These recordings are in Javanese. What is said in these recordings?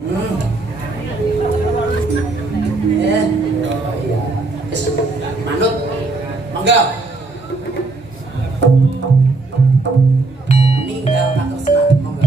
Eh, iya. Manut, mangga. Meninggal tak tersenat, mangga.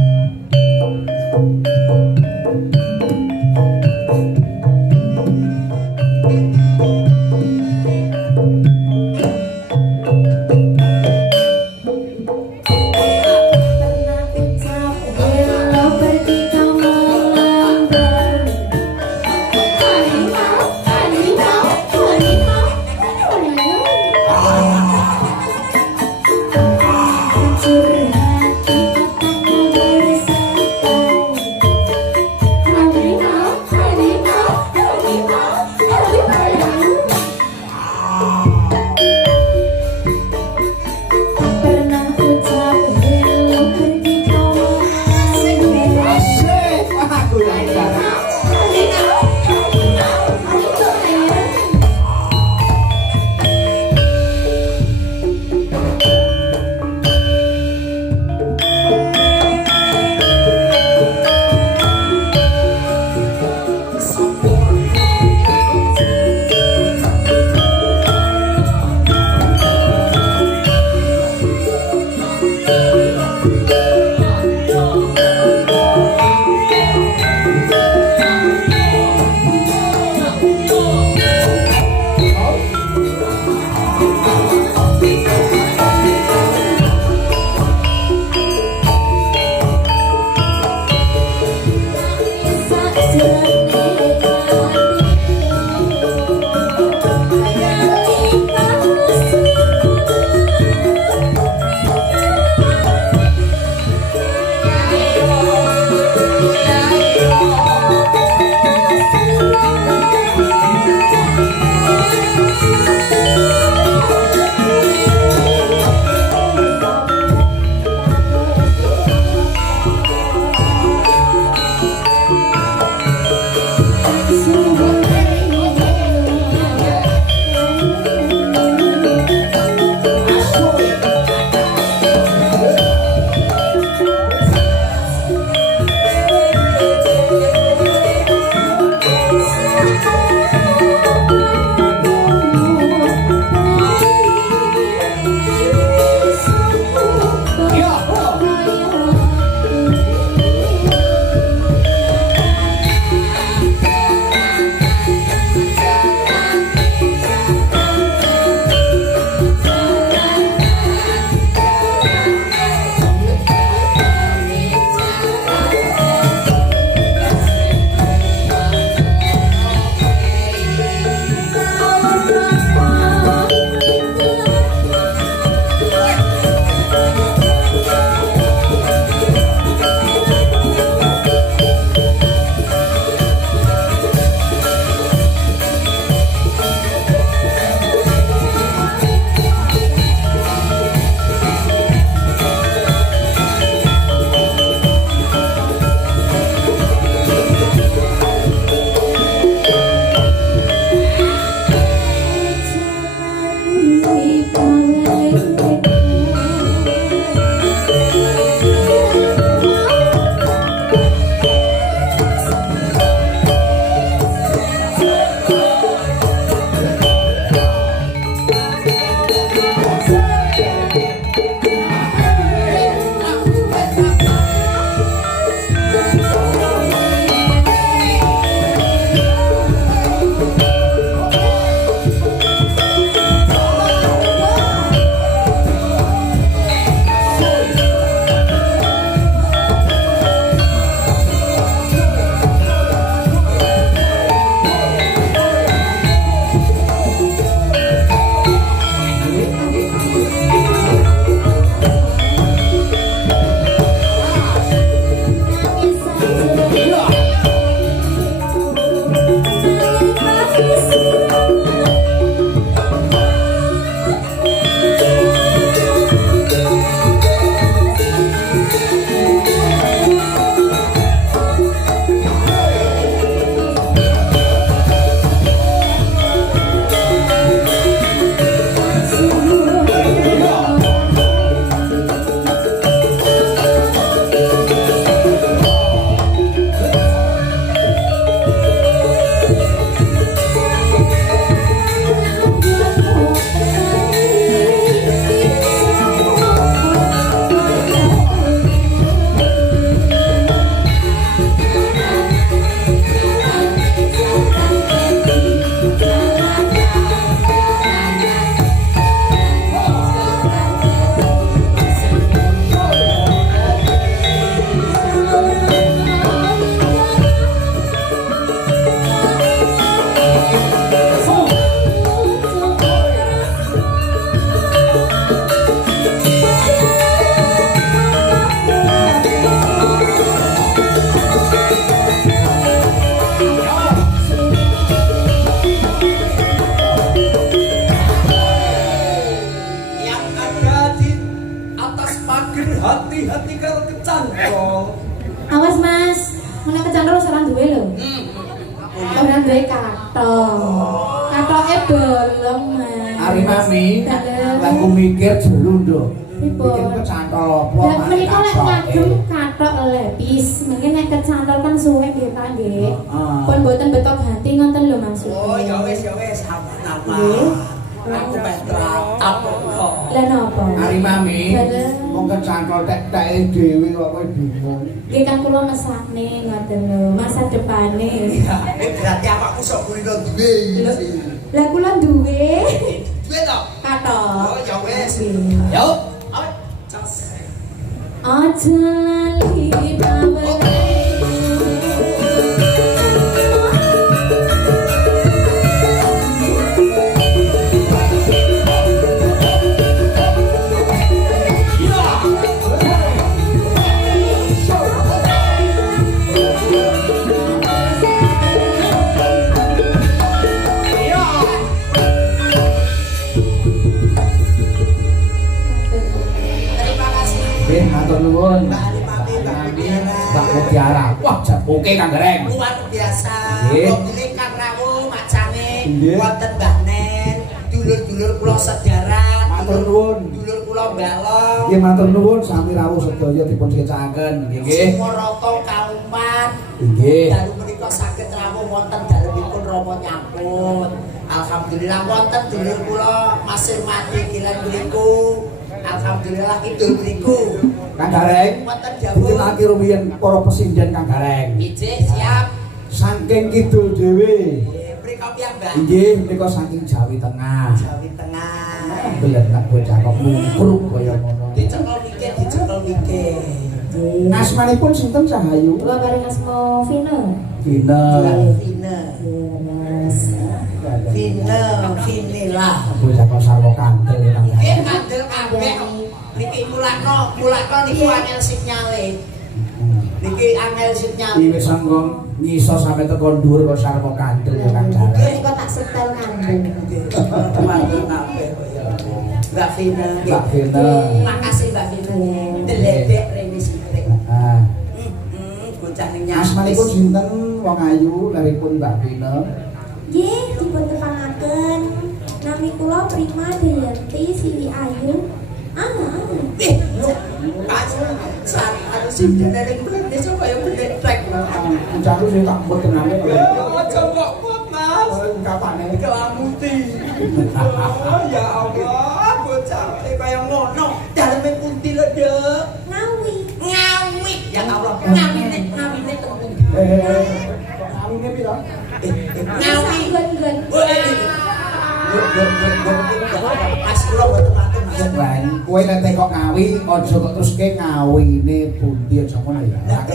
duwe kathok. Kathoke bolong, Mas. Ari mami, Dalem. lagu mikir jelu nduk. Pripun? Mikir kecantol apa? Lah menika lek ngagem kathok lepis, mungkin nek kecantol kan suwe nggih Pak nggih. Pun mboten betok ganti ngoten lho maksudnya. Oh, ya wis, apa-apa. Nggih. Aku petra apa kok. Lah napa? Ari mami, Dalem. wong kecantol tek-teke dhewe kok kowe bingung. Nggih kan kula mesakne ngoten lho, masa depane. Iya, berarti awakku sok kulino duwe. Lah kula duwe Duwe to? kathok. Oh, ya wis. Nggih. Yo. Cas. Aja lali bawe. Terima kasih. Nggih, matur nuwun. Mbak Ali Mami, Mbak Mutiara. Mbak Mutiara. Wah, oke Kang Gareng. Luar biasa. Nggih. Mobilnya Kang Rawu, macane Nggih. wonten Mbak Nen, dulur-dulur kula sejarah. Matur nuwun. Dulur kula Balong. Nggih, matur nuwun sami rawuh sedaya dipun kecaken. Nggih. Sumoroto Kauman. Nggih. Dalu menika saged rawuh wonten dalemipun Rama nyampun. Alhamdulillah wonten dulur kula masih mati kilen mriku. Alhamdulillah idul mriku. Kang Gareng. Wonten Dikenalake dawuh. rumiyin para pesinden Kang Gareng. Ijih siap. Saking kidul dhewe. Mriko piyambak. Inggih menika saking Jawi Tengah. Jawi Tengah. Belenak bocah kok mungkruk kaya ngono. Dicekel mikir. Asmanipun sinten Cahayu? Kula bareng asma Vina. Dina. Vina. Mas. Vinila. Bocah kok sarwa kandel Kang Nggih Gareng. kandel kabeh. Niki mulakno niku angel sinyale. Niki angel sinyale. Iki wis sangkong ngiso sampe teko dhuwur kok sarwa kandel ya Kang Gareng. Nggih kok tak setel ngandung. Teman-teman kabeh kaya. Mbak Vina. Mbak Vina. Makasih Mbak Vina. Deledek rene sithik. Ah. Bocah ning Asmanipun sinten wong ayu laripun Mbak Vina? Nggih, dipun tepangaken. Nami kula Prima Dayanti Siwi Ayu. Pas saat ada sing dari blende kaya bledek. Ucapku sing tak mbut kenane kok. Aja kok kuat Mas. Kapane? Kelamuti. Oh ya Allah, bocah kaya ngono. Daleme kunti lho, Dek. Ngawi. Ngawi. Ya Allah, ngawine teng pundi? Ngawine piro? Ngawi. Gon-gon. Mas kula mboten matur Mas. Lan kowe nek tekok ngawi aja kok terus ke ngawine pundi aja ngono ya. Lah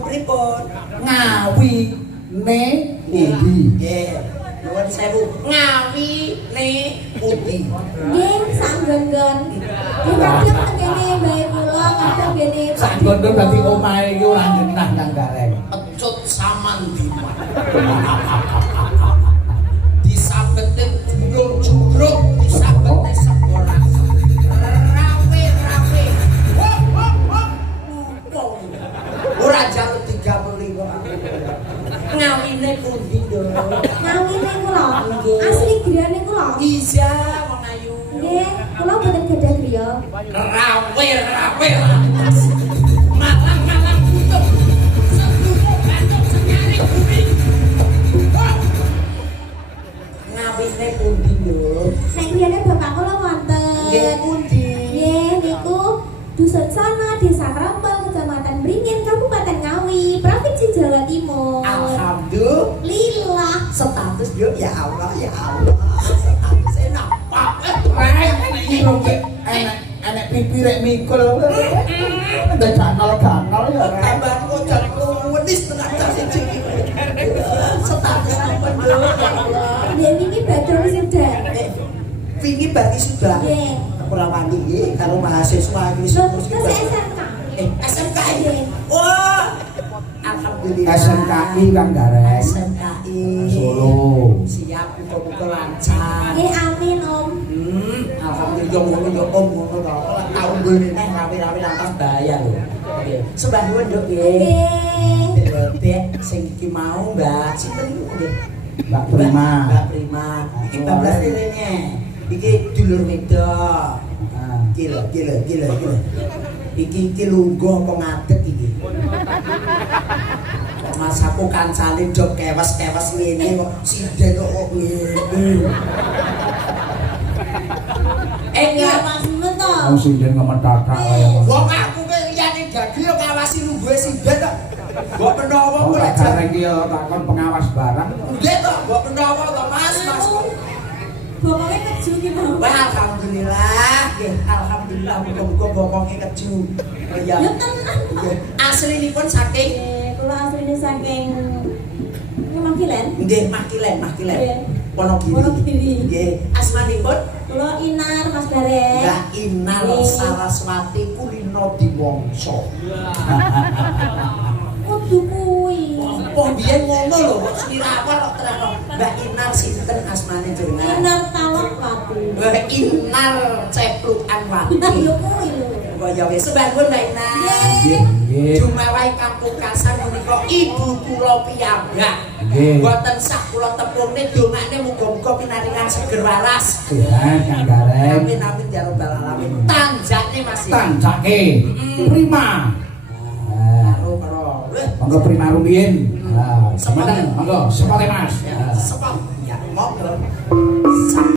pripun? Ngawine pundi? Nggih. Nuwun sewu. Ngawine pundi? Nggih, sak gon-gon. Nggih, kadang ngene bae kula, kadang ngene. Sak gondo berarti omahe iki ora genah Kang Gareng. Pecut samandima. Disabetin juruk-juruk, disabetin sekolah. Rawe-rawe. Ora jaluk 30 kok. Ngawine pundi, Nduk? Ngawine kula. Asli griyane kula. Iya, wong ayu. Nggih, kula boten gadah griya. Rawe-rawe. Malang-malang butuh. Sedukuh batuk sekali bumi. Ngawine pundi, Nduk? Nek griyane bapak kula wonten. Nggih pundi? Nggih, niku Dusun Sana, Desa Krambal, Kecamatan Beringin, Kabupaten Ngawi, Provinsi Jawa Timur. Alhamdulillah. Status Nduk ya Allah, ya Allah. Status enak. Iki lho enek pipi rek mikul. Ada ganal-ganal ya. Tambahan kocok wenis tenaga siji. Status apa Nduk ya Allah. Nggih, niki badhe sudah. Wingi bagi sudah. Nggih. Ora wani iki karo mahasiswa iki Lho, wis terus SMK. SMK iki. Wah. Alhamdulillah. SMKI Kang Gareng. SMKI Solo. Siap muga-muga lancar. Nggih, amin Om. Alhamdulillah ngono ya Om ngono to. Taun ngene neh rapi-rapi lantas bayar lho. Oke. Sembah nuwun Nduk nggih. Nggih. Dek sing iki mau Mbak sinten niku nggih? Mbak Prima. Mbak Prima. Iki bablas rene. Iki dulur wedok. Gila. Iki lungguh apa ngadeg iki. Mas aku kancane dok kewas-kewas ngene kok sinden kok ngene. Enggak maksudnya to. Wong sinden ngemetak kaya ngono. Wong aku ki liyane dadi yo ngawasi lungguhe sinden kok. Mbok menawa Wong kok tak jareng ki yo takon pengawas barang. nggih to, mbok menawa to Mas. Bokongnya keju ki mau. Wah, alhamdulillah, nggih, alhamdulillah muga-muga bokonge keju. Oh iya. Ya tenan. Nggih. Aslinipun saking Kula asline saking Makilen. nggih Makilen. Nggih. Wonogiri. Wonogiri. Nggih, asmanipun Kula Inar Mas Gareng. Mbak Inar Nggih. Saraswati Kulino Diwangsa. Kudu kuwi. Oh, biyen ngono lho, kok swirawar kok terangno. Mbak Inar sinten asmane jenengan? Inar Talawati. Mbak Inar Ceplukan Wati. Nah, lho kuwi lho. Oh ya wis sebangun Mbak Inar. Nggih, nggih. Jumawahi kampung Kasar menika ibu kula piyambak. Nggih. Mboten sak kula tepungne dongane muga-muga pinaringan seger waras. Ya, Kang Gareng. Amin amin ya rabbal alamin. Tanjane Mas. Tanjake. Prima. Karo. Monggo Prima rumiyin. Semanten, monggo, sepote Mas. Ya, sepam. Ya, monggo.